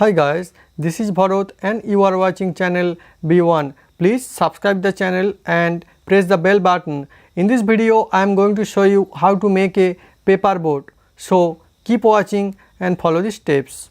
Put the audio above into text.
Hi guys, this is Bharat and you are watching channel B1. Please subscribe the channel and press the bell button. In this video I am going to show you how to make a paper boat. So keep watching and follow the steps.